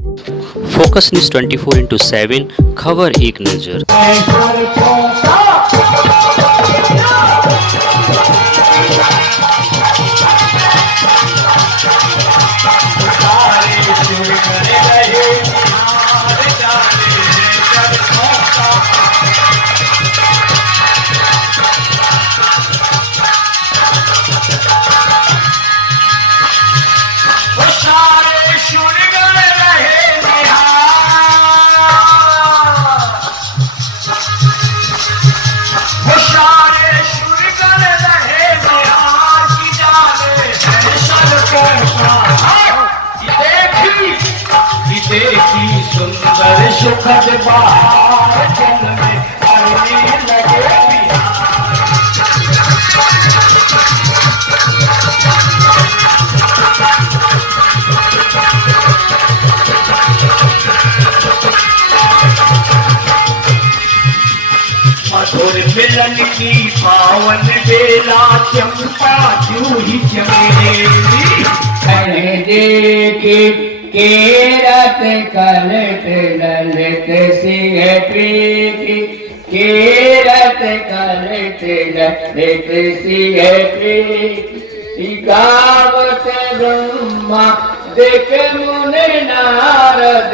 Focus news 24/7 खबर एक नजर। सुंदर सुखद बहार जल में आने लगे मधुर मिलन की पावन बेला चंपा जूही चमेली केरत कलट ललित सिंह प्रीति केरत कलट ललित सिंह प्रीति गावत ब्रह्मा देख मुनि नारद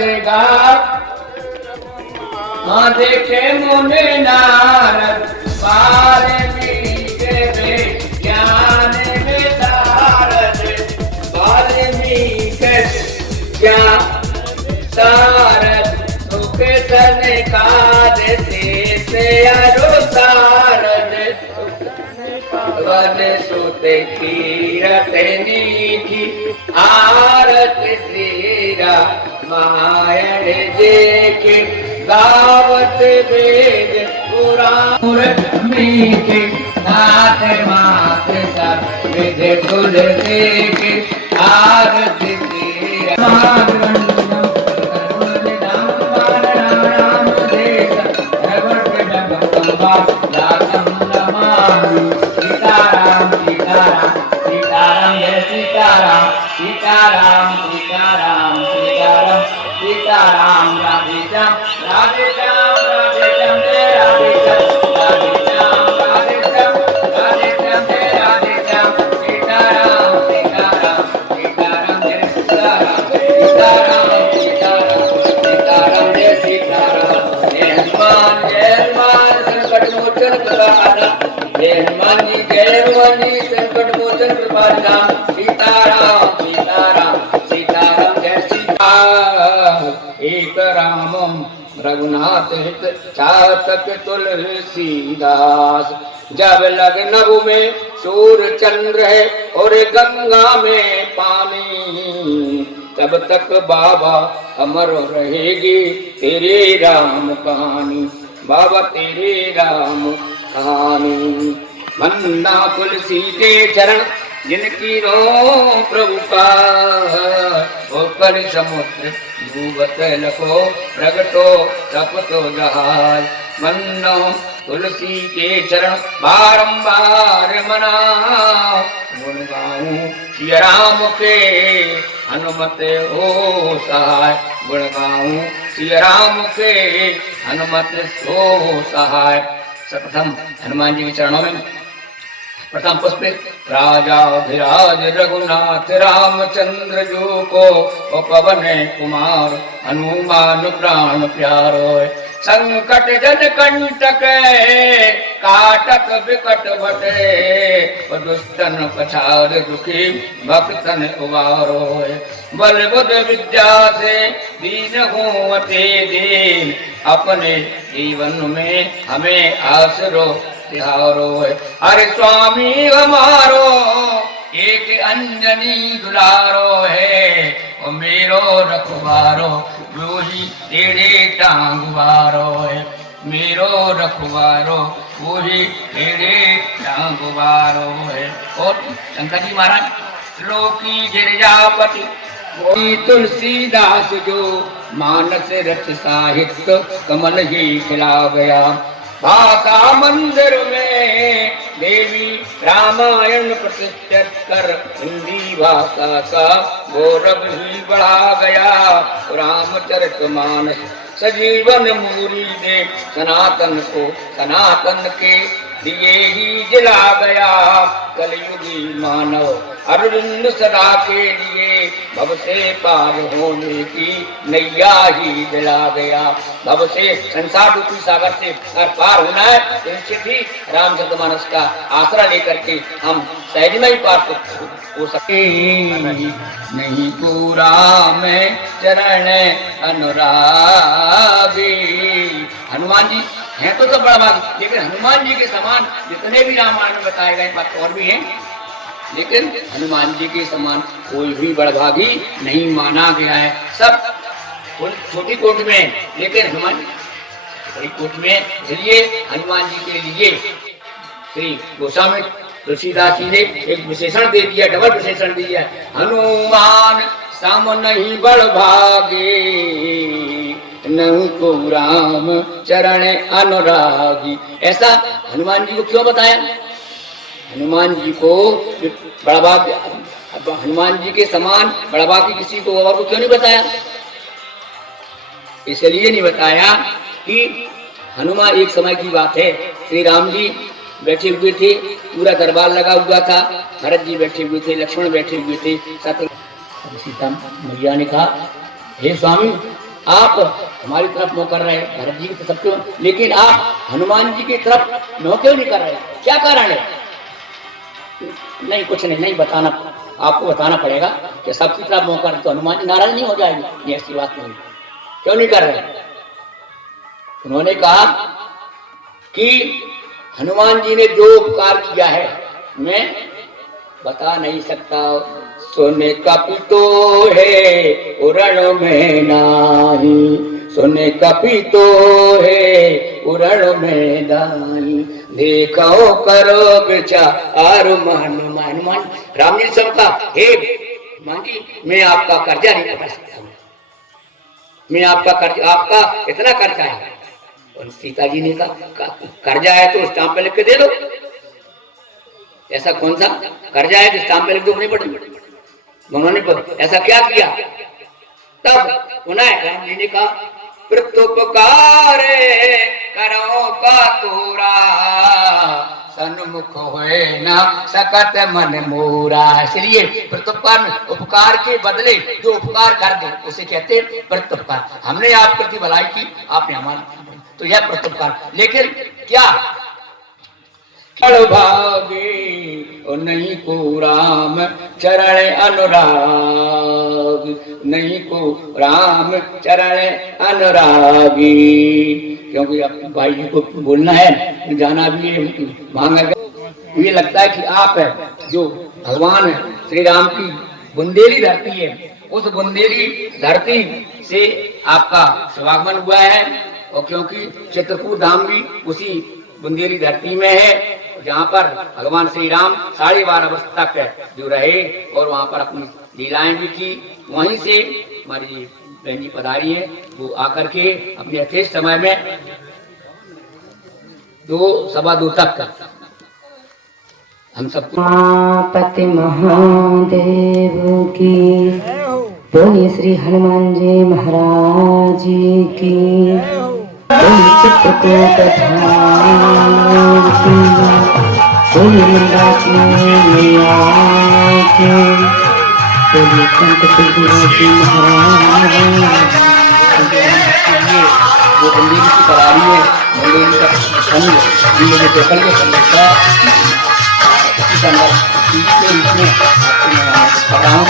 देखे मुनि नारद वाल्मीकि ज्ञान विशारद वाल्मीकि ज्ञान सारद सुख सनकाद से अनुसारद वन सुत कीरत नीति आरत श्रीरा मायण देखे गावत वेद पुराण के नाथ मात सब विध कुल के आरती सीताराम सीताराम सीताराम जय सीताराम सीताराम सीताराम सीताराम सीताराम राधे श्याम राधे श्याम राधे श्याम जय राधे श्याम राधे श्याम राधे श्याम राधे श्याम जय राधे श्याम सीताराम सीताराम सीताराम जय सीताराम सीताराम सीताराम सीताराम जय सीताराम जय हनुमान संकट मोचन प्रदाता जय हनुमान जी संकट मोचन प्रदाता सीताराम सीताराम सीताराम जय सीताराम एक रामम रघुनाथ हित चातक तुलसीदास जब लग नभ में सूर्य चंद्र है और गंगा में पानी तब तक बाबा अमर रहेगी तेरे राम कहानी बाबा तेरे राम कहानी वंदा तुलसी के चरण जिनकी रो प्रभु का कर समुद्र डूबत लखो प्रगटो तपतो जहाज मन्नो तुलसी के चरण बारंबार मना गुण गाऊं श्री राम के हनुमत हो सहाय गुण गाऊं श्री राम के हनुमत हो सहाय। सर्वप्रथम हनुमान जी के चरणों में प्रथम पुष्प राजाधिराज रघुनाथ रामचंद्र जो को पवन कुमार हनुमान प्राण प्यारो संकट जन कंटक काटक विकट बटे दुष्टन पछाड़ दुखी भक्तन उबारो बल बुध विद्या से दीन हूँ अते दीन अपने जीवन में हमें आसरो तिहारो हरे स्वामी हमारो एक अंजनी दुलारो है वो मेरो रखवारो वो ही तेरे टांगवारो है मेरो रखवारो वो ही तेरे टांगवारो है। और शंकर जी महाराज लोकी गिरजापति तुलसीदास जो मानस रच साहित्य कमल ही खिला गया भाषा मंदिर में देवी रामायण प्रतिष्ठित कर हिंदी भाषा का गौरव ही बढ़ा गया। रामचरितमानस सजीवन मूरी दे सनातन को सनातन के लिए ही जला गया। कलयुगी मानव अरविंद सदा के लिए भव से पार होने की नैया ही जला गया। भव से संसार रूपी सागर से पार होना है तो निश्चित ही रामचरितमानस का आसरा लेकर के हम सहज में ही पार हो सके। नहीं पूरा में चरण अनुरागी। हनुमान जी हैं तो सब बड़ा भागी, लेकिन हनुमान जी के समान जितने भी रामायण में बताए गए बात और भी हैं, लेकिन हनुमान जी के समान कोई भी बड़भागी नहीं माना गया है। सब छोटी कोट में, लेकिन हनुमान बड़ी कोट में। इसलिए हनुमान जी के लिए श्री गोस्वामी तुलसीदास जी ने एक विशेषण दे दिया, डबल विशेषण दिया, हनुमान सम नहीं बड़भागे नहीं को राम चरण अनुरागी। ऐसा हनुमान जी को क्यों बताया? हनुमान जी को बड़भाग, हनुमान जी के समान बड़भागी किसी को और को क्यों नहीं बताया? इसलिए नहीं बताया कि हनुमान, एक समय की बात है, श्री राम जी बैठे हुए थे, पूरा दरबार लगा हुआ था, भरत जी बैठे हुए थे, लक्ष्मण बैठे हुए थे, सीता मैया ने कहा, हे स्वामी आप हमारी तरफ मुँह कर रहे हैं, भरत जी की तरफ क्यों, लेकिन आप हनुमान जी की तरफ मुँह क्यों नहीं कर रहे, क्या कारण है? नहीं कुछ नहीं, नहीं बताना, आपको बताना पड़ेगा कि सबकी तरफ मुँह कर तो हनुमान जी नाराज नहीं हो जाएगी। ये ऐसी बात नहीं, क्यों नहीं कर रहे? उन्होंने कहा कि हनुमान जी ने जो उपकार किया है मैं बता नहीं सकता। सोने का पीतो है उरण में नाही, सोने का पीतो है उरण में नाही, देखो करो विचार मन। हनुमान राम जी सबका, हे हनुमान जी मैं आपका कर्जा नहीं बता सकता, मैं आपका कर्जा, आपका इतना कर्जा है। और सीता जी ने कहा कर्जा है तो स्टाम्प पे लिख के दे दो, ऐसा कौन सा कर्जा है कि स्टाम्प पे लिख दो नहीं पड़े? उन्होंने ऐसा क्या किया? तब पुनः राम जी ने कहा प्रत्युपकार करो का तोरा, सन्मुख होए ना सकत मन मोरा। इसलिए प्रत्युपकार में उपकार के बदले जो उपकार कर दे उसे कहते हैं प्रत्युपकार। हमने आप प्रति भलाई की, आपने हमारा, तो यह प्रत्युपकार। लेकिन क्या भागे और नहीं को राम चरण अनुराग, नहीं को राम चरण अनुरागी। क्योंकि अब भाई जी को बोलना है, जाना भी है, मांगा ये लगता है कि आप है जो भगवान श्री राम की बुंदेली धरती है, उस बुंदेली धरती से आपका स्वागमन हुआ है। और क्योंकि चित्रकूट धाम भी उसी बुंदेली धरती में है, जहाँ पर भगवान श्री राम 12.5 वर्ष तक जो रहे और वहाँ पर अपनी लीलाएं भी की। वहीं से हमारी बहन जी पधारी है, वो आकर के अपने यथेष्ट समय में 2 सवा 2 तक हम सबको पति महादेव की बोली, श्री हनुमान जी महाराज की बोली, चित्रकूट धाम की बोली, मैया की बोली, संत तुलसीदास जी महाराज। वो बुंदेली की करारी है, बुंदेली का खंड हम लोग पेपर के समझता के रूप में बताऊं।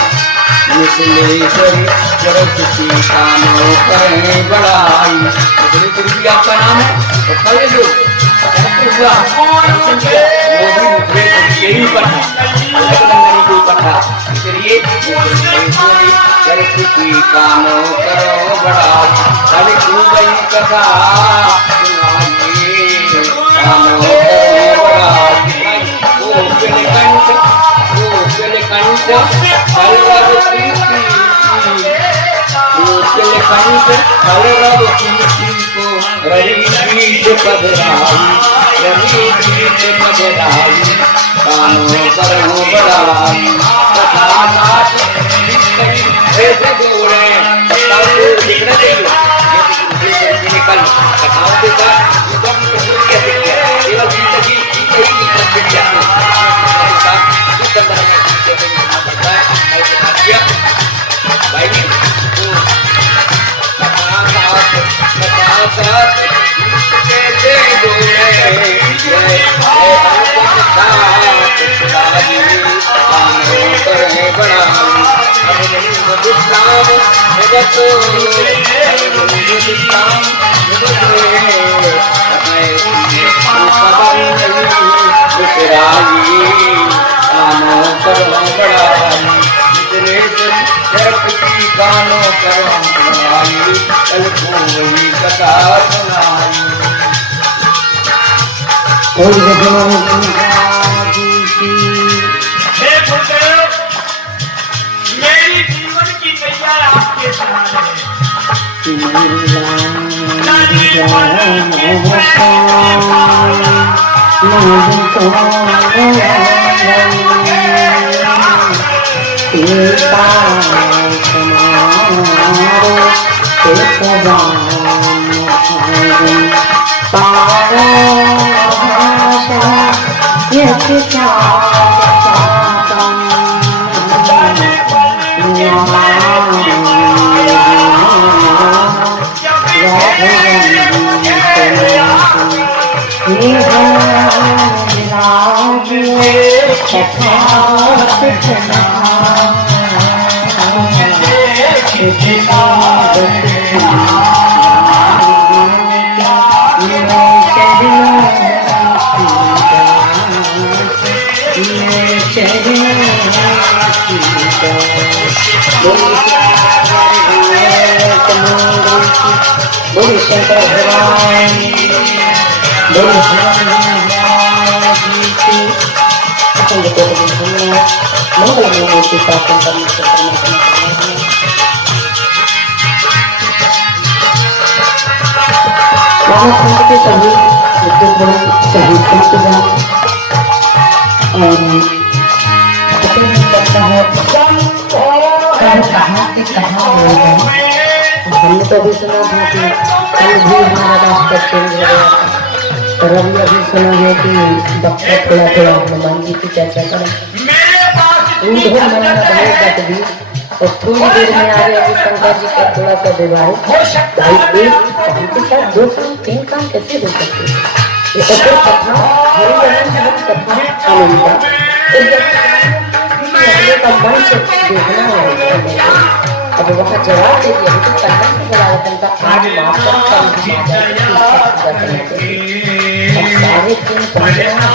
बड़ाई भी आपका नाम है, तो कल जो हुआ वो भी यही पर था, कोई पर था। इसलिए कानो करो बड़ाई, कल गई कथा रवि बीज पधराई, रवि बीज पधराई, कानों पर हो बड़ाई, कथा नाथ ऐसे जोड़े, कथा को दिखना चाहिए, ये निकल कथाओं के साथ कैसे किया, केवल जिंदगी ही निकल जाती है, भाई जी तो गानों करो कल को वही कथा सुनाई। हे गुरुदेव, मेरी जीवन की नैया आपके सहारे बोले शंकर भगवान बोले मंगल प्रार्थना महासंघ के सभी विद्युत सभी संतगण हमने तो अभी सुना था कि कल भी हमारा रास्ता चेंज हो गया था, और अभी अभी सुना है कि डॉक्टर थोड़ा थोड़ा हनुमान जी की चर्चा करें भी, और थोड़ी देर में आ रहे अभी शंकर जी का थोड़ा सा विवाह उनके साथ 2 काम 3 काम कैसे हो सकते हैं। ये तो फिर कथा कथा आनंद का मंच देखना है। अब वहाँ जवाब दे दिया तो कन्या से जवाब का आज मात्र सारे 3 पहुँचना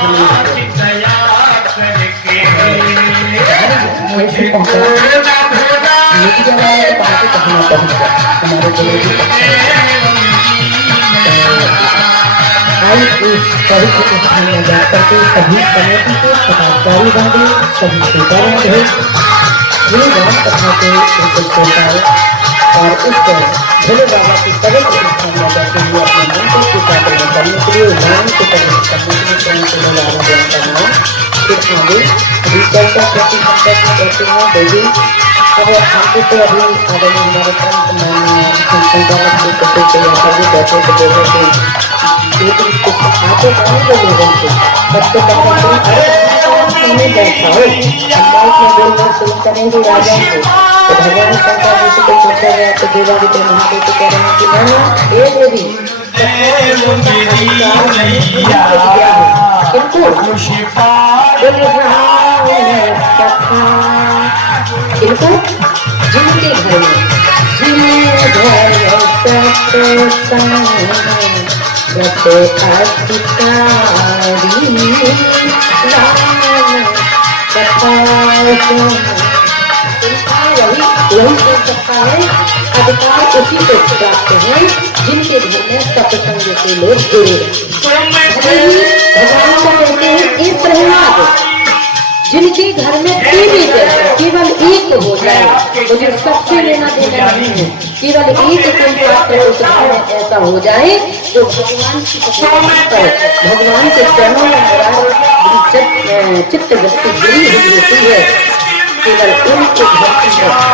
सभी कमेटी के पदाधिकारी बंधे सभी सेवा रहे राम कथा के और इस भोले बाबा की तरह करने के लिए अपने मन को स्वीकार करने के लिए राम के तरह करने के लिए बाबा करना फिर आगे अभी चर्चा प्रति करते हैं देवी। अब हमको तो अभी आगे हमारे संचालक जी को सभी बैठे को देखो कि आगे काम को लोगों को सबसे पहले बैठा हो बोलना शुरू करेंगे राजा को। तो भगवान शंकर जी से पूछा गया तो देवादित्य महादेव को कह रहे हैं कि मैंने हे देवी इनको जिनके घर में अधिकार उसी को प्राप्त है जिनके घर में सत्संग के लोग जुड़े। भगवान को कहते हैं कि प्रहलाद जिनके घर में टीवी जैसे केवल एक हो जाए, मुझे सबसे लेना देना नहीं है, केवल एक कोई पात्र उस घर में ऐसा हो जाए जो भगवान की पर भगवान के चरणों में चित्त वृत्ति जुड़ी हुई होती है, केवल उनके घर की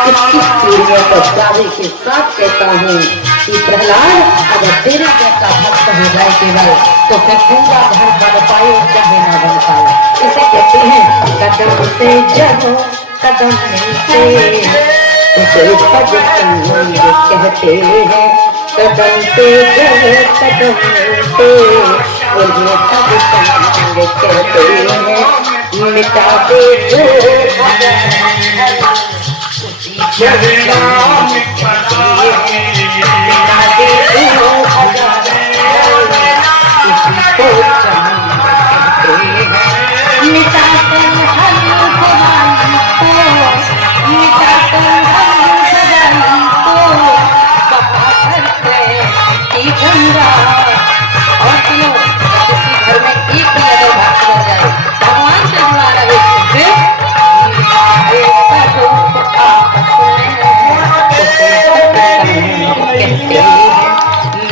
21 पीढ़ियों पर दावे के साथ कहता हूँ कि प्रहलाद अगर तेरे जैसा भक्त हो जाए केवल, तो फिर पूरा घर बन पाए चाहे ना बन पाए। इसे कहते हैं कदम से जहो कदम मिलते, उसे भज संग कहते हैं। कदम से जहो कदम मिलते, उन्हें भज संग कहते हैं। मिटा दे जो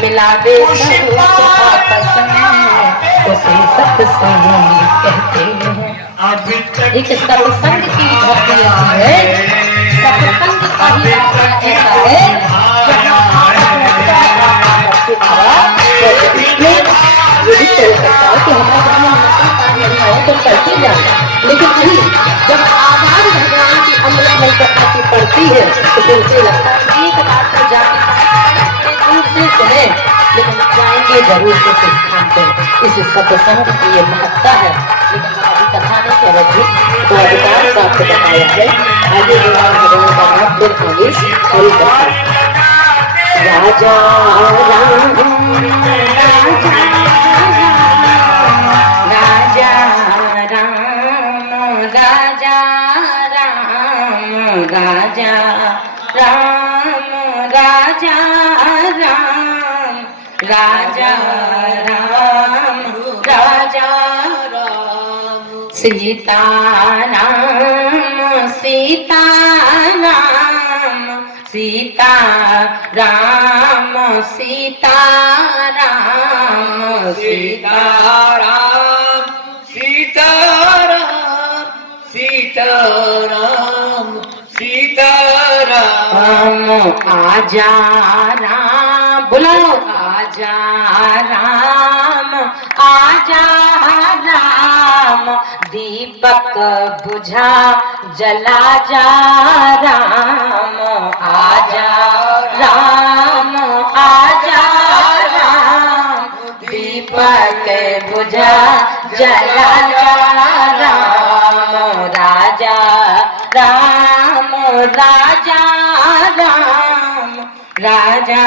मिला दे सत्संग कहते हैं। एक सत्संग की धरती है, सत्संग का ही रास्ता ऐसा है कि हमारे तो करती जाए, लेकिन नहीं, जब आधार भगवान की अमृत में आती पड़ती है तो फिर उसे लगता है एक बात तो जाके दूर से सुने, लेकिन जाएंगे जरूर से स्थान पर। इस सत्संग की ये महत्ता है, लेकिन हमारी कथा नहीं कह रही तो अधिकार प्राप्त बताया है। आगे भगवान भगवान का नाम फिर होगी हरि कथा। राजा राम राजा राम राजा राम राजा राम राजा राम राजा राम राजा राम सीता राम सीता राम सीता राम सीता राम सीता राम सीता राम सीता राम सीता राम आजा राम बोलो आजा राम आजा राम दीपक बुझा जला जा राम आजा राम आजा राम दीपक बुझा जला जा राम राजा राम राजा राम राजा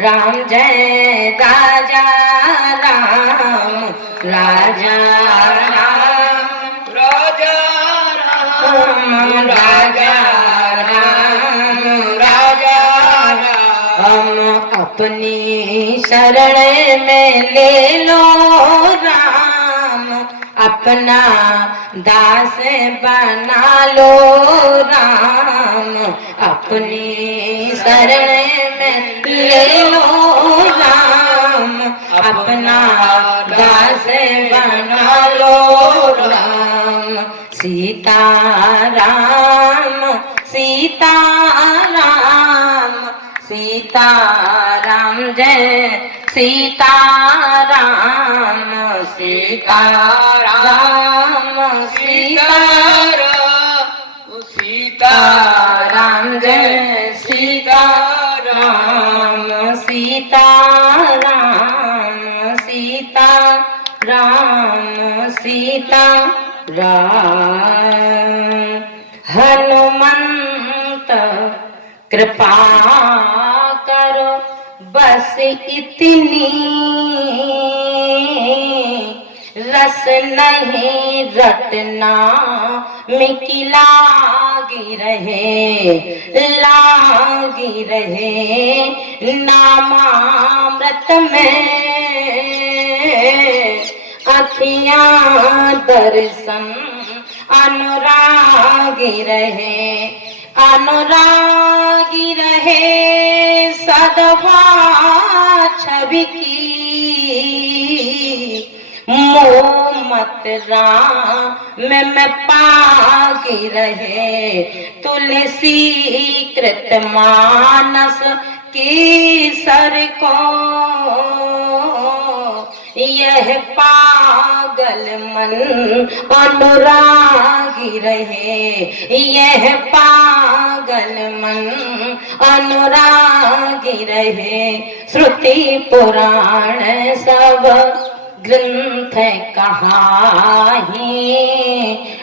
राम जय राजा राम राजा राम राजा राम राजा राम राजा राम अपनी शरण में ले लो राम अपना दास बना लो राम अपनी शरण में ले लो राम अपना दास बना लो राम सीता राम सीता राम सीता राम जय सीता राम सीता राम सीता राम सीता राम जय सीता राम सीता राम सीता राम सीता राम हनुमंत कृपा करो बस इतनी रस नहीं रटना मिकी लागी रहे नामामृत में अखियां दर्शन अनुरागी रहे, अनुरागी रहे सदवा छवि की, मोह मत राम में पागी रहे, तुलसी कृत मानस की सर को, यह पागल मन अनुरागी रहे, यह पागल मन अनुरागी रहे। श्रुति पुराण सब ग्रंथ कहाही,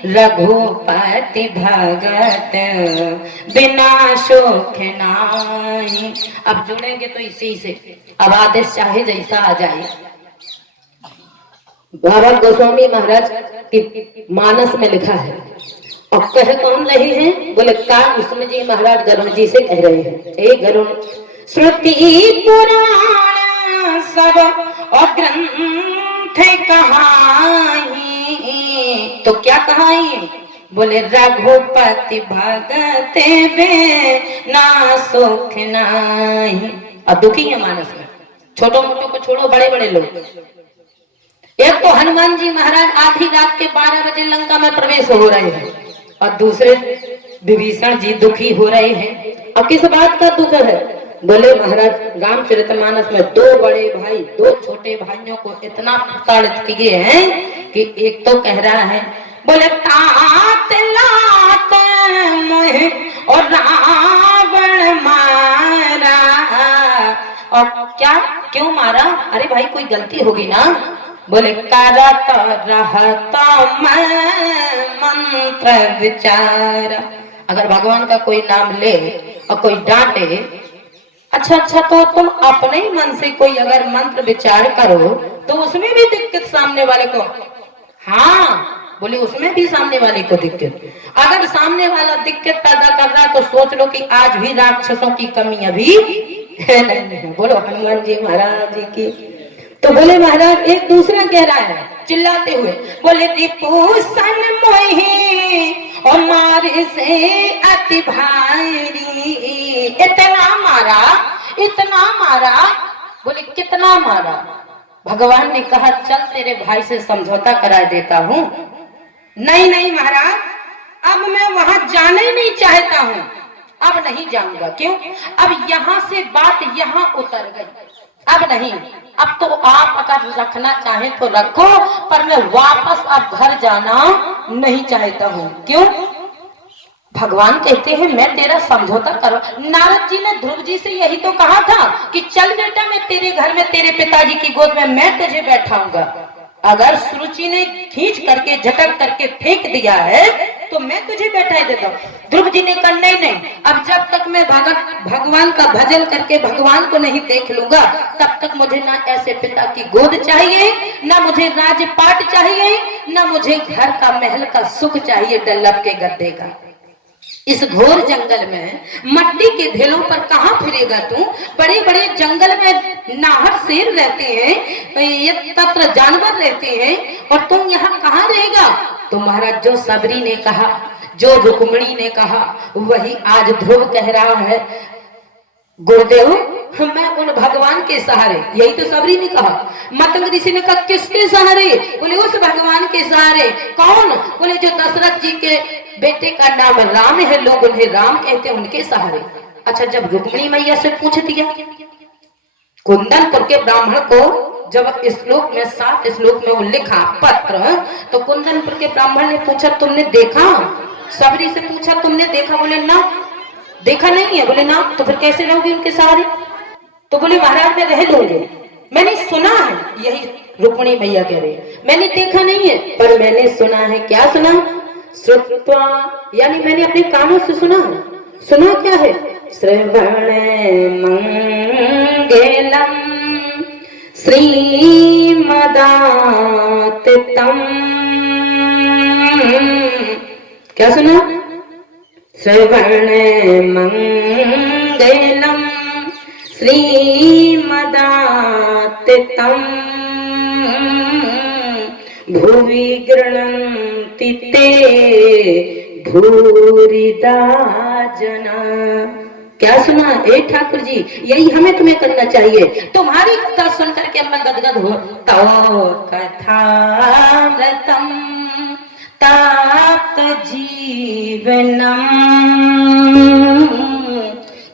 रघुपति भगत बिना शोक नाही। अब जुड़ेंगे तो इसी से, अब आदेश चाहे जैसा आ जाए। बाबा गोस्वामी महाराज की मानस में लिखा है, और कह कौन रहे हैं? बोले का उसमें जी महाराज गरुड़ जी से कह रहे हैं, हे गरुड़, श्रुति पुराण सब और ग्रंथ कहाई, तो क्या कहाई? बोले रघुपति भगत बे ना सुख नाही। अब दुखी है मानस में, छोटो मोटो को छोड़ो, बड़े बड़े लोग। एक तो हनुमान जी महाराज आधी रात के 12 बजे लंका में प्रवेश हो रहे हैं, और दूसरे विभीषण जी दुखी हो रहे हैं। अब किस बात का दुख है? बोले महाराज रामचरितमानस में 2 बड़े भाई 2 छोटे भाइयों को इतना प्रताड़ित किए हैं कि एक तो कह रहा है, बोले तात लात मोह और रावण मारा। और क्या क्यों मारा? अरे भाई कोई गलती होगी ना। बोले करत रहता मैं मंत्र विचार। अगर भगवान का कोई नाम ले और कोई डांटे, अच्छा तो तुम अपने ही मन से कोई अगर मंत्र विचार करो तो उसमें भी दिक्कत सामने वाले को। हाँ बोले उसमें भी सामने वाले को दिक्कत। अगर सामने वाला दिक्कत पैदा कर रहा है तो सोच लो कि आज भी राक्षसों की कमी अभी है नहीं है। बोलो हनुमान जी महाराज जी की। तो बोले महाराज एक दूसरा कह रहा है चिल्लाते हुए, बोले रिपुसन मोहे और मारे से अति भारी। इतना मारा। बोले कितना मारा? भगवान ने कहा चल तेरे भाई से समझौता करा देता हूँ। नहीं महाराज, अब मैं वहां जाना ही नहीं चाहता हूँ, अब नहीं जाऊंगा। क्यों? अब यहाँ से बात यहाँ उतर गई, अब नहीं। अब तो आप अगर रखना चाहें तो रखो, पर मैं वापस अब घर जाना नहीं चाहता हूँ। क्यों? भगवान कहते हैं मैं तेरा समझौता करो। नारद जी ने ध्रुव जी से यही तो कहा था कि चल बेटा मैं तेरे घर में तेरे पिताजी की गोद में मैं तुझे बैठाऊंगा। अगर सुरुचि ने खींच करके झटक करके फेंक दिया है तो मैं तुझे बैठा देता हूँ। ध्रुव जी ने कहा नहीं, अब जब तक मैं भगवान का भजन करके भगवान को नहीं देख लूंगा तब तक मुझे ना ऐसे पिता की गोद चाहिए, ना मुझे राजपाट चाहिए, ना मुझे घर का महल का सुख चाहिए डल्लभ के गद्दे का। इस घोर जंगल में मट्टी के ढेलों पर कहाँ फिरेगा तू? बड़े बड़े जंगल में नाहर शेर रहते हैं, ये तत्र जानवर रहते हैं, और तुम यहाँ कहाँ रहेगा? तो महाराज जो सबरी ने कहा, जो रुक्मिणी ने कहा, वही आज ध्रुव कह रहा है। गुरुदेव मैं उन भगवान के सहारे, यही तो सबरी ने कहा। मतंग ऋषि ने कहा किसके सहारे? बोले उस भगवान के सहारे। कौन? बोले जो दशरथ जी के बेटे का नाम राम है, लोग उन्हें राम कहते हैं, उनके सहारे। अच्छा जब रुक्मिणी मैया से पूछ दिया, कुंदनपुर के ब्राह्मण को जब श्लोक में 7 श्लोक में वो लिखा पत्र, तो कुंदनपुर के ब्राह्मण ने पूछा तुमने देखा? सबरी से पूछा तुमने देखा? बोले ना देखा नहीं है। बोले ना तो फिर कैसे रहोगे उनके सहारे? तो बोले महाराज मैं रह लूंगे, मैंने सुना है। यही रुक्मिणी मैया कह रही, मैंने देखा नहीं है पर मैंने सुना है। क्या सुना? श्रुत्वा, यानी मैंने अपने कानों से सुना है। सुना क्या है? श्रवण मंगलम श्रीमदाततम। क्या सुना? श्रवण मंगलम श्रीमदाततम भुवि गृह्णन्ति ते धूरिदा जना। क्या सुना ए ठाकुर जी, यही हमें तुम्हें करना चाहिए। तुम्हारी कथा सुन करके मैं गदगद हूँ। तो कथामृतम ताप्त जीवनम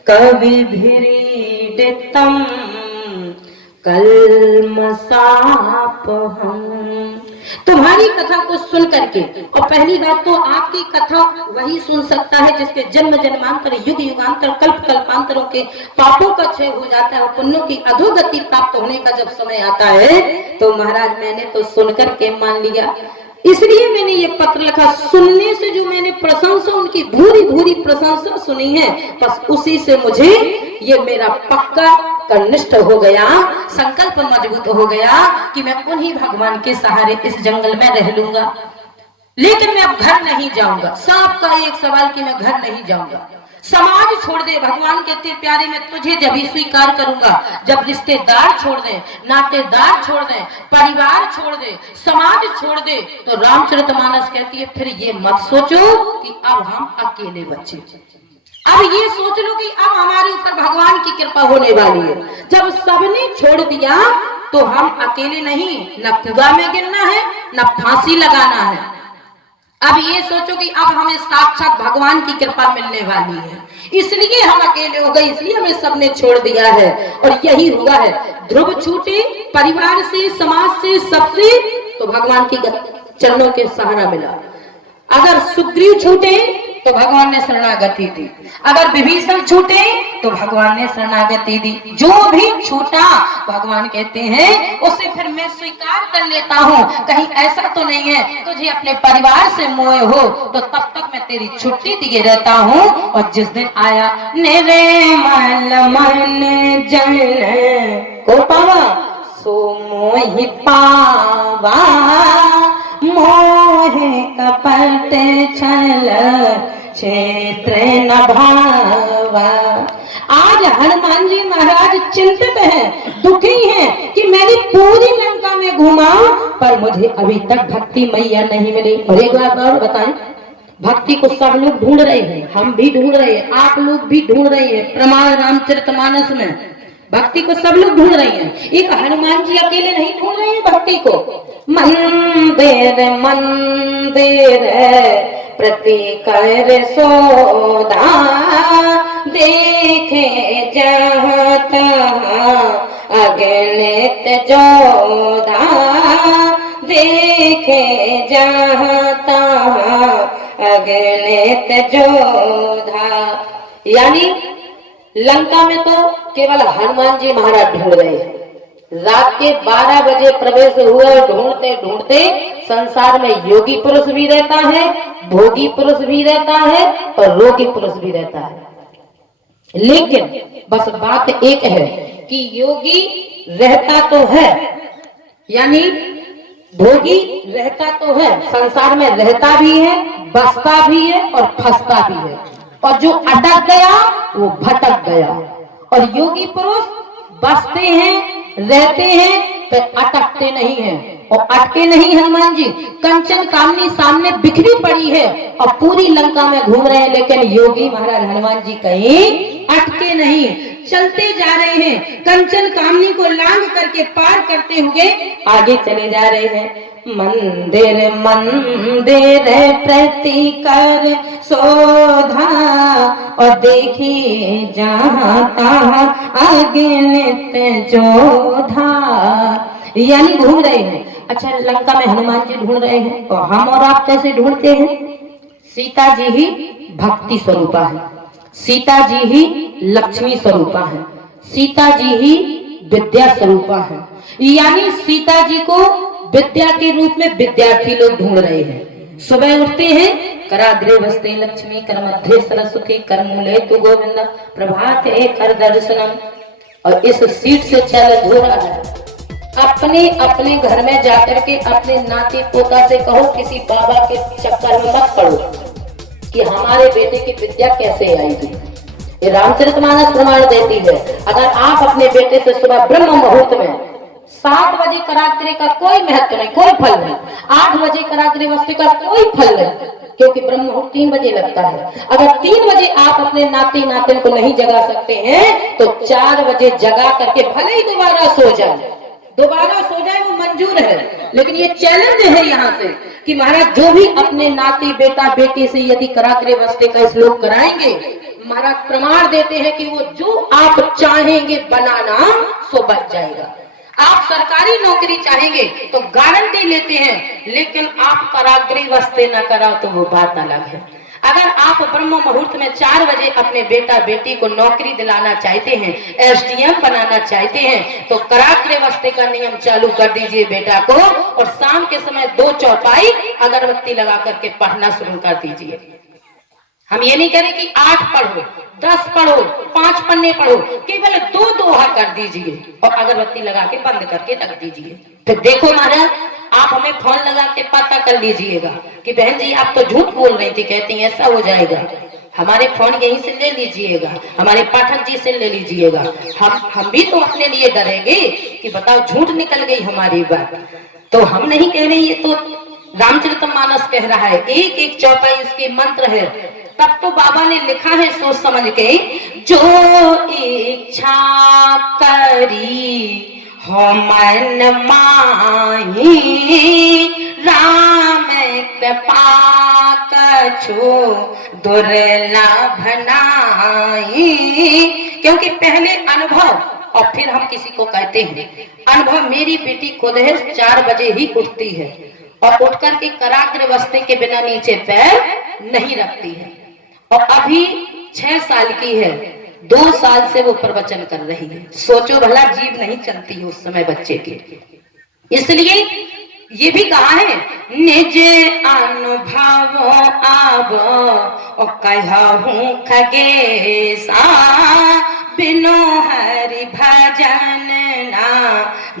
कविभिरीडितम कल्मषापहम। तुम्हारी कथा को सुन करके, और पहली बात तो आपकी कथा वही सुन सकता है जिसके जन्म जन्मांतर युग युगांतर कल्प कल्पांतरों के पापों का क्षय हो जाता है और पुण्यों की अधोगति प्राप्त होने का जब समय आता है। तो महाराज मैंने तो सुन करके मान लिया, इसलिए मैंने ये पत्र लिखा। सुनने से जो मैंने प्रशंसा, उनकी भूरी भूरी प्रशंसा सुनी है, बस उसी से मुझे ये मेरा पक्का कर्निष्ठ हो गया, संकल्प मजबूत हो गया कि मैं उन्हीं भगवान के सहारे इस जंगल में रह लूंगा। लेकिन मैं अब घर नहीं जाऊंगा। सांप का एक सवाल कि मैं घर नहीं जाऊंगा। समाज छोड़ दे, भगवान कहते प्यारे मैं तुझे जब ही स्वीकार करूंगा जब रिश्तेदार छोड़ दे, नातेदार छोड़ दे, परिवार छोड़ दे, समाज छोड़ दे। तो रामचरितमानस कहती है फिर ये मत सोचो कि अब हम अकेले बच्चे, अब ये सोच लो कि अब हमारे ऊपर भगवान की कृपा होने वाली है। जब सबने छोड़ दिया तो हम अकेले नहीं, न कुआं में गिरना है न फांसी लगाना है। अब ये सोचो कि अब हमें साक्षात भगवान की कृपा मिलने वाली है, इसलिए हम अकेले हो गए, इसलिए हमें सबने छोड़ दिया है। और यही हुआ है, ध्रुव छूटे परिवार से, समाज से, सबसे, तो भगवान की चरणों के सहारा मिला। अगर सुग्रीव छूटे तो भगवान ने शरणागति दी, अगर विभीषण छूटे तो भगवान ने शरणागति दी। जो भी छूटा भगवान कहते हैं उसे फिर मैं स्वीकार कर लेता हूँ। कहीं ऐसा तो नहीं है तुझे अपने परिवार से मोह हो, तो तब तक मैं तेरी छुट्टी दिए रहता हूँ। और जिस दिन आया निर्मल मन जन को पावा सो मोहि पावा, मोह कपट छल क्षेत्र न भावा। आज हनुमान जी महाराज चिंतित हैं, दुखी हैं कि मैंने पूरी लंका में घूमा पर मुझे अभी तक भक्ति मैया नहीं मिली। और एक बात और बताएं, भक्ति को सब लोग ढूंढ रहे हैं, हम भी ढूंढ रहे हैं, आप लोग भी ढूंढ रहे हैं। प्रमाण रामचरितमानस में भक्ति को सब लोग ढूंढ रहे हैं, एक हनुमान जी अकेले नहीं ढूंढ रहे हैं भक्ति को। मंदिर मंदिर प्रति कर सोधा, देखे जहाँ तहाँ अगणित जोधा, देखे जहाँ तहाँ अगणित जोधा। यानी लंका में तो केवल हनुमान जी महाराज ढूंढ रहे हैं। रात के 12 बजे प्रवेश हुए और ढूंढते ढूंढते संसार में योगी पुरुष भी रहता है, भोगी पुरुष भी रहता है और रोगी पुरुष भी रहता है। लेकिन बस बात एक है कि योगी रहता तो है, यानी भोगी रहता तो है, संसार में रहता भी है, बसता भी है और फंसता भी है। और जो अटक गया वो भटक गया। और योगी पुरुष बसते हैं, रहते हैं, तो अटकते नहीं हैं। और अटके नहीं हनुमान जी, कंचन कामनी सामने बिखरी पड़ी है और पूरी लंका में घूम रहे हैं, लेकिन योगी महाराज हनुमान जी कहीं अटके नहीं, चलते जा रहे हैं। कंचन कामनी को लांग करके पार करते हुए आगे चले जा रहे हैं। मंदिर मंदिर प्रति कर सोधा, और देखी जहाँ तहाँ अगणित जोधा। यानी घूम रहे हैं। अच्छा, लंका में हनुमान जी ढूंढ रहे हैं, तो हम और आप कैसे ढूंढते हैं? सीता जी ही भक्ति स्वरूपा है, सीता जी ही लक्ष्मी स्वरूपा है, सीता जी ही विद्या स्वरूपा है। यानी सीता जी को विद्या के रूप में विद्यार्थी लोग ढूंढ रहे हैं। सुबह उठते हैं, कराग्रे बसते लक्ष्मी, कर मध्य सरस्वती, कर मूले तु गोविंद, प्रभाते कर दर्शनम। और इस सीट से चैलेंज हो रहा है, अपने अपने घर में जाकर के अपने नाती पोता से कहो, किसी बाबा के चक्कर में मत पड़ो कि हमारे बेटे की विद्या कैसे आएगी। ये रामचरितमानस प्रमाण देती है। अगर आप अपने बेटे से सुबह ब्रह्म मुहूर्त में 7 बजे कराग्रे का कोई महत्व नहीं, कोई फल नहीं। 8 बजे कराग्रे वस्तु का कोई फल नहीं, क्योंकि ब्रह्म मुहूर्त 3 बजे लगता है। अगर 3 बजे आप अपने नाती नातिन को नहीं जगा सकते हैं तो 4 बजे जगा करके भले ही दोबारा सो जाए, वो मंजूर है। लेकिन ये चैलेंज है यहाँ से कि महाराज जो भी अपने नाती बेटा बेटी से यदि कराग्रे वस्ते का श्लोक कराएंगे, महाराज प्रमाण देते हैं कि वो जो आप चाहेंगे बनाना सो बच जाएगा। आप सरकारी नौकरी चाहेंगे तो गारंटी लेते हैं, लेकिन आप कराग्रे वस्ते न कराओ तो वो बात अलग है। अगर आप ब्रह्म मुहूर्त में 4 बजे अपने बेटा बेटी को नौकरी दिलाना चाहते हैं, एसडीएम बनाना चाहते हैं, तो कराग्रे वस्ते का नियम चालू कर दीजिए बेटा को, और शाम के समय 2 चौपाई अगरबत्ती लगा करके पढ़ना शुरू कर दीजिए। हम ये नहीं करें कि 8 पढ़ो, 10 पढ़ो, 5 पन्ने पढ़ो, केवल 2 दोहा कर दीजिए और अगरबत्ती लगा के बंद करके रख दीजिए। फिर देखो महाराज, आप हमें फोन लगा के पता कर लीजिएगा कि बहन जी आप तो झूठ बोल रही थी, कहती हैं ऐसा हो जाएगा। हमारे फोन यहीं से ले लीजिएगा, हमारे पाठक जी से ले लीजिएगा। हम भी तो अपने लिए डरेंगे कि बताओ झूठ निकल गई हमारी बात। तो हम नहीं कह रहे, ये तो रामचरितमानस कह रहा है, एक एक चौपाई इसके मंत्र है। तब तो बाबा ने लिखा है सोच समझ के, जो इच्छा करी हो मन माही, राम कृपा कछु दुर्लभ नाही। क्योंकि पहले अनुभव और फिर हम किसी को कहते हैं। अनुभव मेरी बेटी खुद है, 4 बजे ही उठती है और उठ करके कराग्र वस्ते के बिना नीचे पैर नहीं रखती है, और अभी 6 साल की है, 2 साल से वो प्रवचन कर रही है। सोचो भला, जीभ नहीं चलती है उस समय बच्चे की। इसलिए ये भी कहा है, निज अनुभव आब और कहूं खगेसा, बिनो हरि भजन ना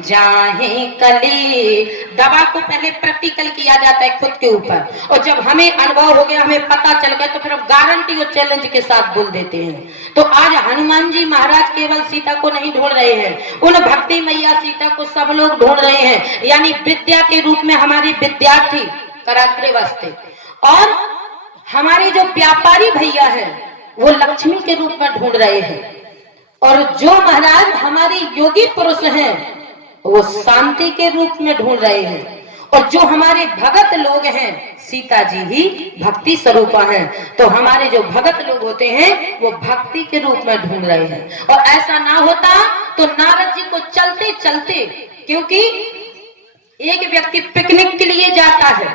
जाहे कली। दवा को पहले प्रैक्टिकल किया जाता है खुद के ऊपर, और जब हमें अनुभव हो गया, हमें पता चल गया, तो फिर हम गारंटी और चैलेंज के साथ बोल देते हैं। तो आज हनुमान जी महाराज केवल सीता को नहीं ढूंढ रहे हैं, उन भक्ति मैया सीता को सब लोग ढूंढ रहे हैं। यानी विद्या के रूप में हमारी विद्यार्थी कराग्रे वस्ते, और हमारे जो व्यापारी भैया हैं वो लक्ष्मी के रूप में ढूंढ रहे हैं, और जो महाराज हमारे योगी पुरुष हैं वो शांति के रूप में ढूंढ रहे हैं, और जो हमारे भगत लोग हैं सीता जी ही भक्ति स्वरूपा हैं। तो हमारे जो भगत लोग होते हैं वो भक्ति के रूप में ढूंढ रहे हैं। और ऐसा ना होता तो नारद जी को चलते चलते, क्योंकि एक व्यक्ति पिकनिक के लिए जाता है,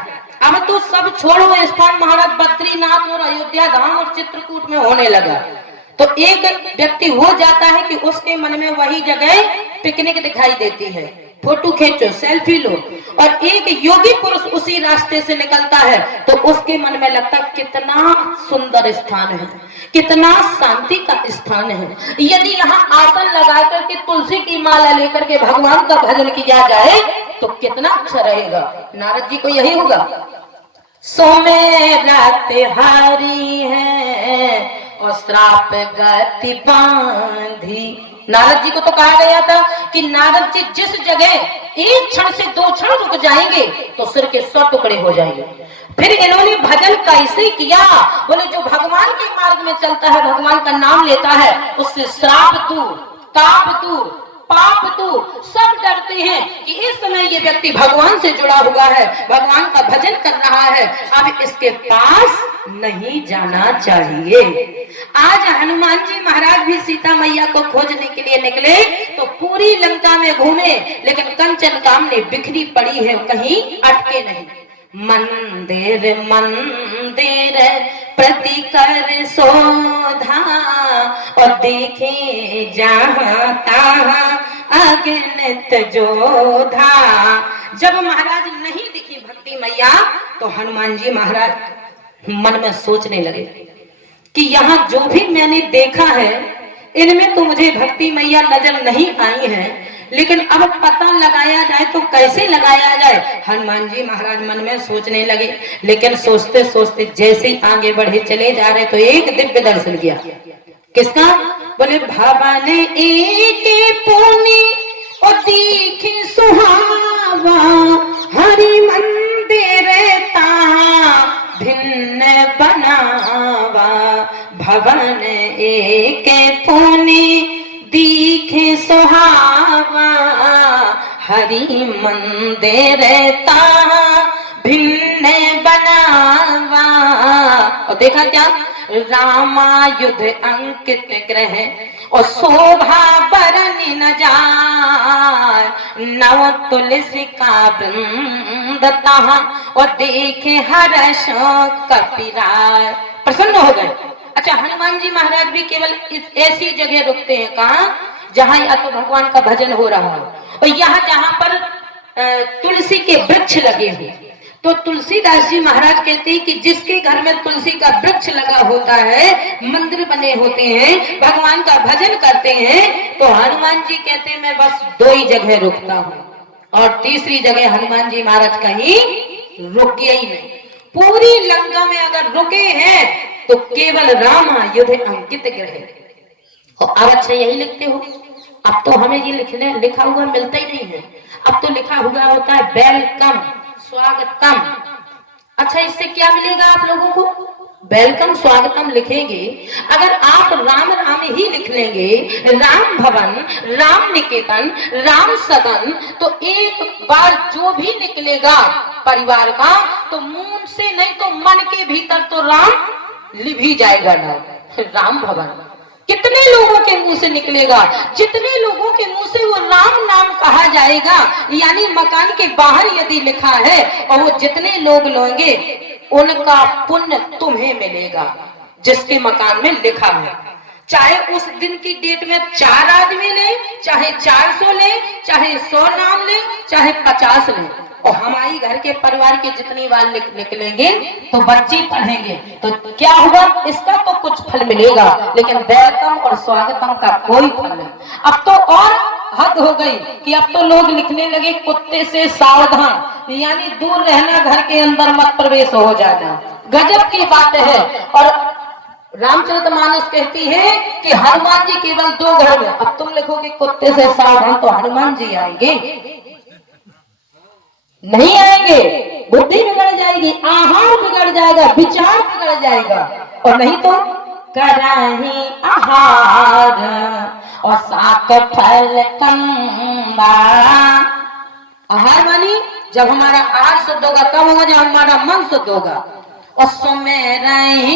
अब तो सब छोड़ो स्थान महाराज बद्रीनाथ और अयोध्या धाम और चित्रकूट में होने लगा, तो एक व्यक्ति वो जाता है कि उसके मन में वही जगह पिकनिक दिखाई देती है, फोटो खींचो, सेल्फी लो, और एक योगी पुरुष उसी रास्ते से निकलता है तो उसके मन में लगता है कितना सुंदर स्थान है, कितना शांति का स्थान है। यदि यहाँ आसन लगा करके तुलसी की माला लेकर के भगवान का भजन किया जाए तो कितना अच्छा रहेगा। नारद जी को यही होगा, सोमेरत हरि है और श्राप गति बांधी। नारद जी को तो कहा गया था कि नारद जी जिस जगह 1 क्षण से 2 क्षण रुक जाएंगे तो सिर के 100 टुकड़े हो जाएंगे। फिर इन्होंने भजन कैसे किया, बोले जो भगवान के मार्ग में चलता है, भगवान का नाम लेता है, उससे श्राप दूर, ताप दूर, पाप दूर, सब डरते हैं कि इस समय ये व्यक्ति भगवान से जुड़ा हुआ है, भगवान का भजन कर रहा है, अब इसके पास नहीं जाना चाहिए। आज हनुमान जी महाराज भी सीता मैया को खोजने के लिए निकले तो पूरी लंका में घूमे, लेकिन कंचन कामनी बिखरी पड़ी है, कहीं अटके नहीं। मंदिर मंदिर प्रति कर शोधा और देखे जहाँ तहाँ अगणित जोधा। जब महाराज नहीं दिखी भक्ति मैया तो हनुमान जी महाराज मन में सोचने लगे कि यहाँ जो भी मैंने देखा है इनमें तो मुझे भक्ति मैया नजर नहीं आई है, लेकिन अब पता लगाया जाए तो कैसे लगाया जाए। हनुमान जी महाराज मन में सोचने लगे, लेकिन सोचते सोचते जैसे ही आगे बढ़े चले जा रहे तो एक दिव्य दर्शन किया। किसका? बोले भवन एक पुनि और दीखी हरि मंदिर भिन्न बनावा, भवन एक पुनि दीखे सुहावा, हरि मंदिर भिन्न बनावा। और देखा क्या, रामायुध अंकित ग्रह और शोभा बरन न जाय, नव तुलसी का वृंद तहाँ और देखे हर्ष कपिराय। प्रसन्न हो गए। अच्छा, हनुमान जी महाराज भी केवल ऐसी जगह रुकते हैं, कहाँ, जहाँ या तो भगवान का भजन हो रहा हो और यहाँ जहाँ पर तुलसी के वृक्ष लगे हुए। तो तुलसीदास जी महाराज कहते हैं कि जिसके घर में तुलसी का वृक्ष लगा होता है, मंदिर बने होते हैं, भगवान का भजन करते हैं, तो हनुमान जी कहते हैं मैं बस 2 ही जगह रुकता हूँ और तीसरी जगह हनुमान जी महाराज कहीं रुके ही नहीं। पूरी लंका में अगर रुके हैं तो केवल रामायुध अंकित ग्रह। और अब अच्छा यही लिखते हो, अब तो हमें ये लिखा हुआ मिलता ही नहीं है। अब तो लिखा हुआ होता है वेलकम, स्वागतम। अच्छा, इससे क्या मिलेगा आप लोगों को? वेलकम स्वागतम लिखेंगे, अगर आप राम राम ही लिख लेंगे, राम भवन, राम निकेतन, राम सदन, तो एक बार जो भी निकलेगा परिवार का, तो मुंह से नहीं तो मन के भीतर तो राम लिभ ही जाएगा ना। राम भवन कितने लोगों के मुंह से निकलेगा, जितने लोगों के मुंह से वो राम नाम कहा जाएगा, यानी मकान के बाहर यदि लिखा है और वो जितने लोग लेंगे उनका पुण्य तुम्हें मिलेगा जिसके मकान में लिखा है। चाहे उस दिन की डेट में 4 आदमी ले, चाहे 400 ले, चाहे 100 नाम ले, चाहे 50 ले, और हमारी घर के परिवार के जितनी बार निकलेंगे तो बच्चे पढ़ेंगे, तो क्या हुआ, इसका तो कुछ फल मिलेगा, लेकिन वेलकम और स्वागतम का कोई फल नहीं। अब तो और हद हो गई कि अब तो लोग लिखने लगे कुत्ते से सावधान, यानी दूर रहना, घर के अंदर मत प्रवेश हो जाना। गजब की बात है। और रामचरितमानस कहती है कि हनुमान जी केवल 2 घर में। अब तुम लिखोगे कुत्ते से सावधान, तो हनुमान जी आएंगे? नहीं आएंगे। बुद्धि बिगड़ जाएगी, आहार बिगड़ जाएगा, विचार बिगड़ जाएगा। और नहीं तो कराही आहार और साक फल कंदा। आहार मानी जब हमारा आहार शुद्ध होगा, कब होगा, जब हमारा मन शुद्ध होगा। और सुमेरहि,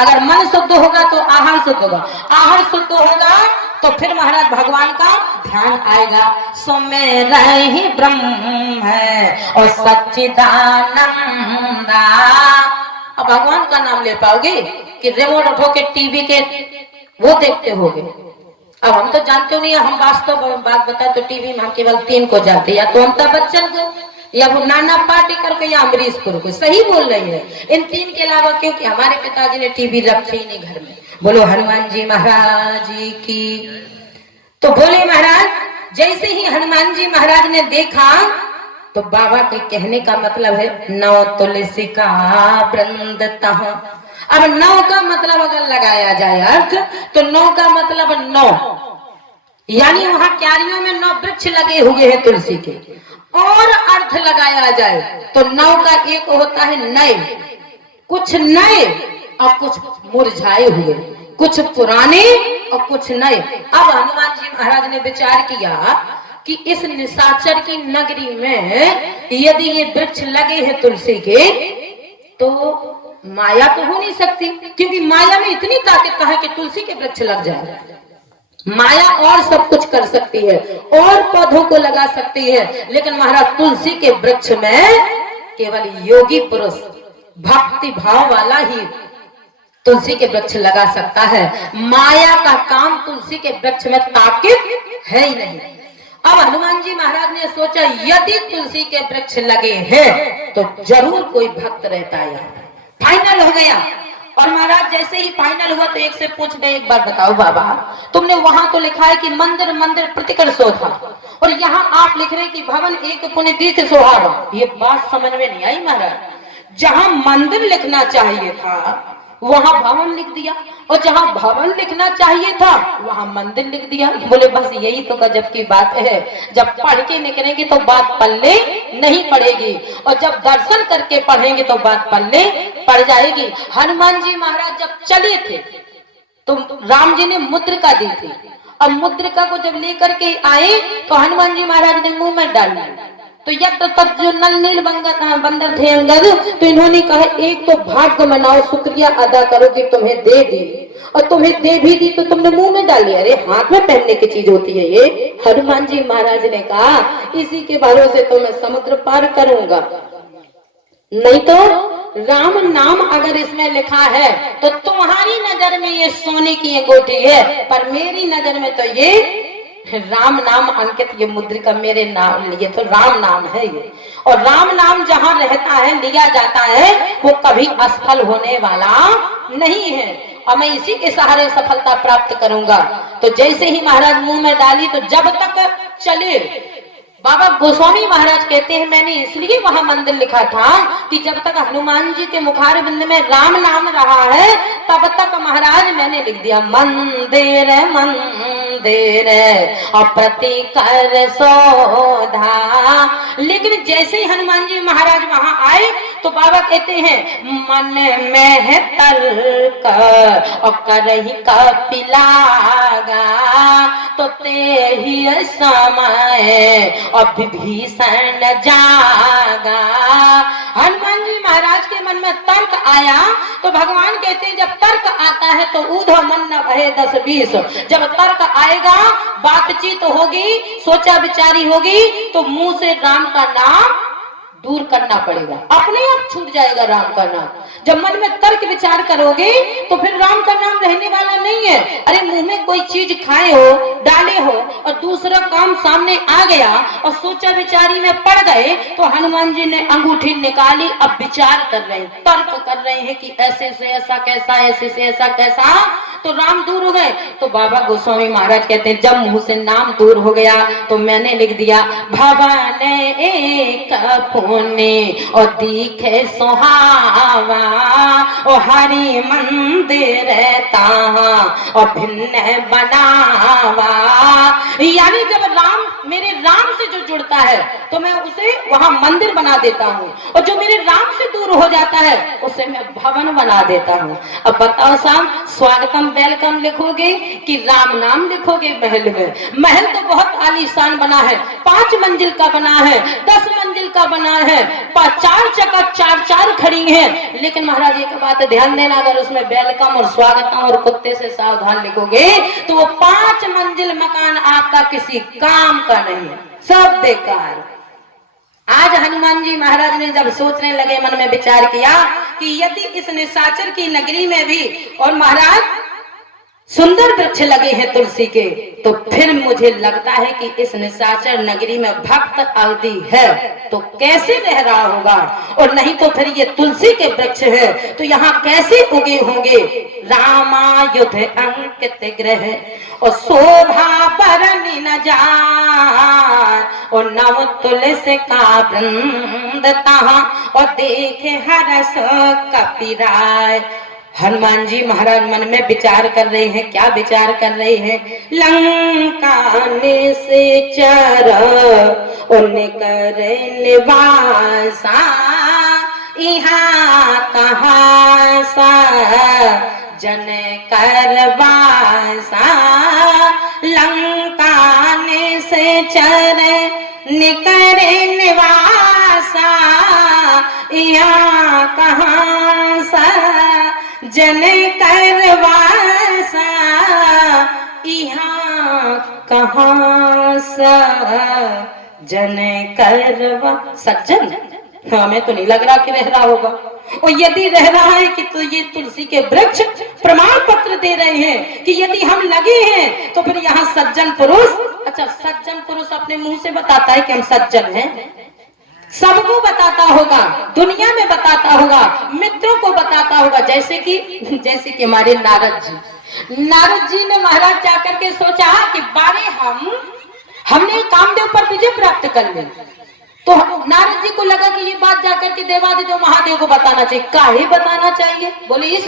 अगर मन शुद्ध होगा तो आहार शुद्ध होगा, आहार शुद्ध होगा तो फिर महाराज भगवान का ध्यान आएगा। सुमेरहि ब्रह्म है और सच्चिदानंदा। अब भगवान का नाम ले पाओगे कि रिमोट उठो के टीवी के वो देखते होगे? अब हम तो जानते नहीं, हम वास्तव बात बता तो टीवी में हम केवल 3 को जानते, या तो अमिताभ बच्चन को, या वो नाना पाटेकर को, या अमरीशपुर को। सही बोल रही है, इन 3 के अलावा, क्योंकि हमारे पिताजी ने टीवी रखी ही नहीं घर में। बोलो हनुमान जी महाराज की। तो बोले महाराज, जैसे ही हनुमान जी महाराज ने देखा तो बाबा के कहने का मतलब है 9 तुलसी का वृंद तहाँ। अब 9 का मतलब अगर लगाया जाए अर्थ, तो 9 का मतलब 9, यानी वहां क्यारियों में 9 वृक्ष लगे हुए हैं तुलसी के। और अर्थ लगाया जाए तो 9 का एक होता है नए, कुछ नए और कुछ मुरझाए हुए, कुछ पुराने और कुछ नए। अब हनुमान जी महाराज ने विचार किया कि इस निशाचर की नगरी में यदि ये वृक्ष लगे हैं तुलसी के, तो माया तो हो नहीं सकती, क्योंकि माया में इतनी ताकत है कि तुलसी के वृक्ष लग जाए। माया और सब कुछ कर सकती है, और पौधों को लगा सकती है, लेकिन महाराज तुलसी के वृक्ष में केवल योगी पुरुष, भक्ति भाव वाला ही तुलसी के वृक्ष लगा सकता है। माया का काम तुलसी के वृक्ष में ताकत है ही नहीं। अब हनुमान जी महाराज ने सोचा यदि तुलसी के वृक्ष लगे हैं तो जरूर कोई भक्त रहता है। फाइनल हो गया। और महाराज जैसे ही फाइनल हुआ तो एक से पूछ गए, एक बार बताओ बाबा, तुमने वहां तो लिखा है कि मंदिर मंदिर प्रतिकर शोभा, और यहाँ आप लिख रहे हैं कि भवन एक पुण्य तीर्थ सुहावा। ये बात समझ में नहीं आई महाराज। जहां मंदिर लिखना चाहिए था वहां भवन लिख दिया, और जहां भवन लिखना चाहिए था वहां मंदिर लिख दिया। बोले बस यही तो गजब की बात है, जब पढ़ के निकलेंगे तो बात पल्ले नहीं पड़ेगी, और जब दर्शन करके पढ़ेंगे तो बात पल्ले पड़ जाएगी। हनुमान जी महाराज जब चले थे तो राम जी ने मुद्रिका दी थी। अब मुद्रिका को जब लेकर के आए तो हनुमान जी महाराज ने मुंह में डाल दी। तो यत्र तत् जो नल नील बंदर थे अंगद, तो इन्होंने कहा एक तो भाग्य मनाओ, शुक्रिया अदा करो कि तुम्हें दे दी, और तुम्हें दे भी दी तो तुमने मुंह में डाली। अरे हाथ में पहनने की चीज होती है ये। हनुमान जी महाराज ने कहा इसी के भरोसे तो मैं समुद्र पार करूंगा, नहीं तो राम नाम अगर इसमें लिखा है तो तुम्हारी नजर में ये सोने की अंगूठी है, पर मेरी नजर में तो ये राम नाम अंकित, ये मुद्रिका मेरे नाम लिए तो राम नाम है ये। और राम नाम जहां रहता है, लिया जाता है, वो कभी असफल होने वाला नहीं है, और मैं इसी के सहारे सफलता प्राप्त करूंगा। तो जैसे ही महाराज मुंह में डाली तो जब तक चले, बाबा गोस्वामी महाराज कहते हैं मैंने इसलिए वहां मंदिर लिखा था कि जब तक हनुमान जी के मुखार बिंद में राम नाम रहा है तब तक महाराज मैंने लिख दिया मंदिर मंदिर अप्रति कर सोधा। लेकिन जैसे ही हनुमान जी महाराज वहां आए तो बाबा कहते हैं मन में है तर्क और करही कपिलागा, तो ते ही समय और विभीषण जागा। हनुमान जी महाराज के मन में तर्क आया तो भगवान कहते हैं जब तर्क आता है तो ऊधो मन न भये 10-20। जब तर्क आएगा, बातचीत होगी, सोचा विचारी होगी, तो मुंह से राम का नाम दूर करना पड़ेगा, अपने आप छूट जाएगा राम का नाम। जब मन में तर्क विचार करोगे तो फिर राम का नाम रहने वाला नहीं है। अरे मुंह में कोई चीज खाए हो, डाले हो, और दूसरा काम सामने आ गया और सोचा विचारी में पड़ गए, तो हनुमान जी ने अंगूठी निकाली, अब विचार कर रहे हैं, तर्क कर रहे हैं कि ऐसे से ऐसा कैसा, ऐसे से ऐसा कैसा, तो राम दूर हो गए। तो बाबा गोस्वामी महाराज कहते हैं जब मुंह से नाम दूर हो गया तो मैंने लिख दिया भवन एक पुण्य और दिखे सुहावा, और हरि मंदिर ताहा और भिन्न बनावा। यानी जब राम मेरे राम से जो जुड़ता है तो मैं उसे वहां मंदिर बना देता हूँ, और जो मेरे राम से दूर हो जाता है उसे मैं भवन बना देता हूँ। अब बताओ साहब, स्वागतम वेलकम लिखोगे कि राम नाम लिखोगे महल में? महल तो बहुत आलीशान बना है, 5 मंजिल का बना है, 10 मंजिल का बना है, 4 चक्का 4 खड़ी हैं। लेकिन महाराज एक बात ध्यान देना, अगर उसमें वेलकम और स्वागतम और कुत्ते से सावधान लिखोगे तो वो 5 मंजिल मकान आपका किसी काम का नहीं, सब बेकार। आज हनुमान जी महाराज ने जब सोचने लगे, मन में विचार किया कि यदि इस निशाचर की नगरी में भी और महाराज सुंदर वृक्ष लगे हैं तुलसी के, तो फिर मुझे लगता है कि इस निशाचर नगरी में भक्त आदि है तो कैसे रह रहा होगा, और नहीं तो फिर ये तुलसी के वृक्ष है तो यहाँ कैसे उगे होंगे। रामायुध अंकित ग्रह और शोभा बरनी न जाए, और नव तुलसी का वृंद तहाँ और देखे हरस कपिराय। हनुमान जी महाराज मन में विचार कर रहे हैं, क्या विचार कर रहे हैं? लंका ने से चर उनकर निवासा, यहाँ कहाँ सा जन करवासा। लंका ने से चर निकरे निवासा, यहाँ कहाँ सा जन करवासा। यहाँ कहाँ सा जन करवा। सज्जन, हमें तो नहीं लग रहा कि रह रहा होगा, और यदि रह रहा है कि तो ये तुलसी के वृक्ष प्रमाण पत्र दे रहे हैं कि यदि हम लगे हैं तो फिर यहाँ सज्जन पुरुष। अच्छा, सज्जन पुरुष अपने मुंह से बताता है कि हम सज्जन हैं? सबको बताता होगा, दुनिया में बताता होगा, मित्रों को बताता होगा। जैसे कि हमारे नारद जी ने महाराज जाकर के सोचा कि बारे हमने कामदेव पर विजय प्राप्त कर ली, तो नारद जी को लगा कि ये बात जाकर के देवादिदेव महादेव को बताना चाहिए। काहे बताना चाहिए? बोले इस